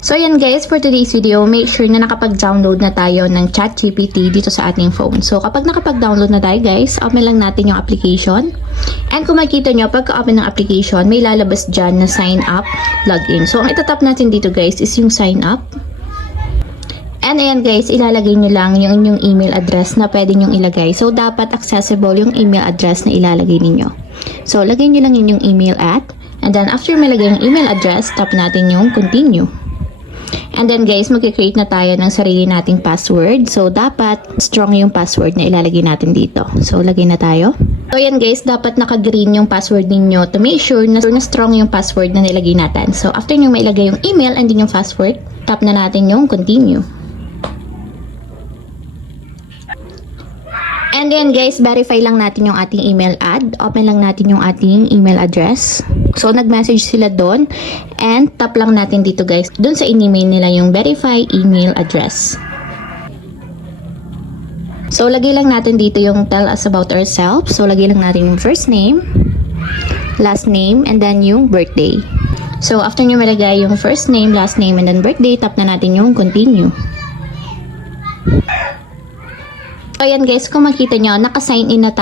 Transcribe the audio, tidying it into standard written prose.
So ayan guys, for today's video, make sure na nakapag-download na tayo ng ChatGPT dito sa ating phone. So kapag nakapag-download na tayo guys, open lang natin yung application. And kung makikita nyo, pagka-open ng application, may lalabas dyan na sign up, login. So ang itatap natin dito guys is yung sign up. And ayan guys, ilalagay nyo lang yung inyong email address na pwede nyong ilagay. So dapat accessible yung email address na ilalagay ninyo. So lagay nyo lang yung email at, and then after malagay yung email address, tap natin yung continue. And then guys, mag-create na tayo ng sarili nating password. So dapat strong yung password na ilalagay natin dito. So lagay na tayo. So ayan guys, dapat naka-green yung password ninyo to make sure na strong yung password na nilagay natin. So after nyo mailagay yung email and din yung password, tap na natin yung continue. And then guys, verify lang natin yung ating email ad. Open lang natin yung ating email address. So nag-message sila doon. And tap lang natin dito guys, doon sa in-email nila yung verify email address. So lagay lang natin dito yung tell us about ourselves. So lagay lang natin yung first name, last name, and then yung birthday. So after nyo malagay yung first name, last name, and then birthday, tap na natin yung continue. So ayan guys, kung makita nyo, naka-sign in na tayo